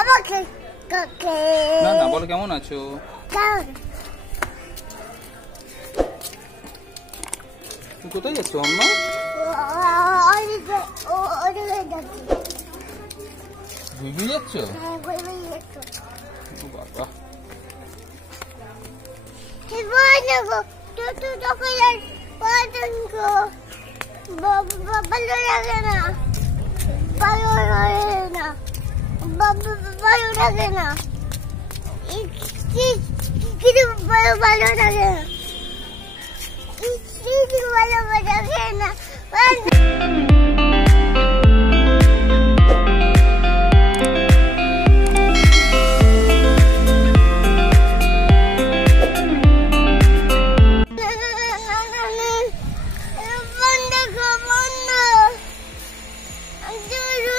আমাকে না না বলো কেমন আছো? তুমি কোথায় যাচ্ছো আম্মা? ভুই যাচ্ছো? বাবা ভালো লাগে না, ভালো লাগে না, ভালো লাগে না, ভালো লাগে না, ভালো লাগে না।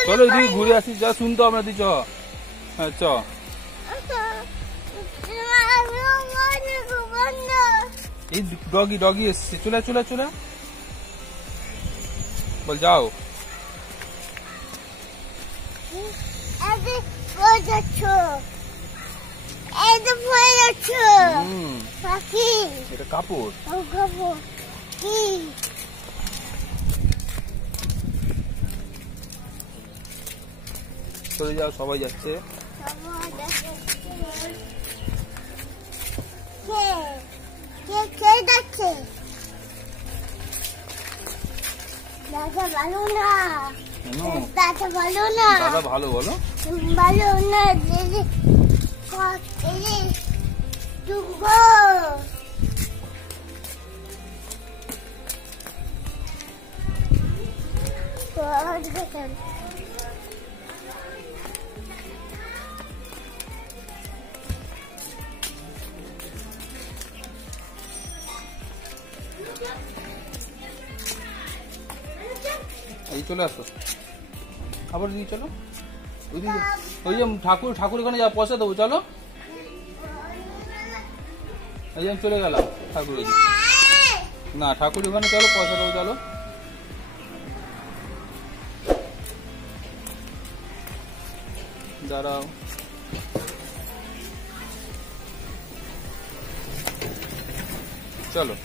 চলো এদিকে ঘুরে আসি, যা শুনতো আমরা দি চ। হ্যাঁ চ। এই ডগি ডগি এসছে, চলে চলে চলে বল যাও। এটা কাপড়। চলে যাও, সবাই যাচ্ছে। দাদা ভালো না, দাদা ভালো না, দাদা ভালো বলো ভালো না, দিদি এই চলে আসো, আবার দিদি চলো। ওই যে ঠাকুর ঠাকুর ওখানে যা পয়সা দেবো, চলো। এই যে আমি চলে গেলাম ঠাকুর না, ঠাকুর ওখানে চলো, পয়সা দেবো, চলো। দাঁড়াও, চলো।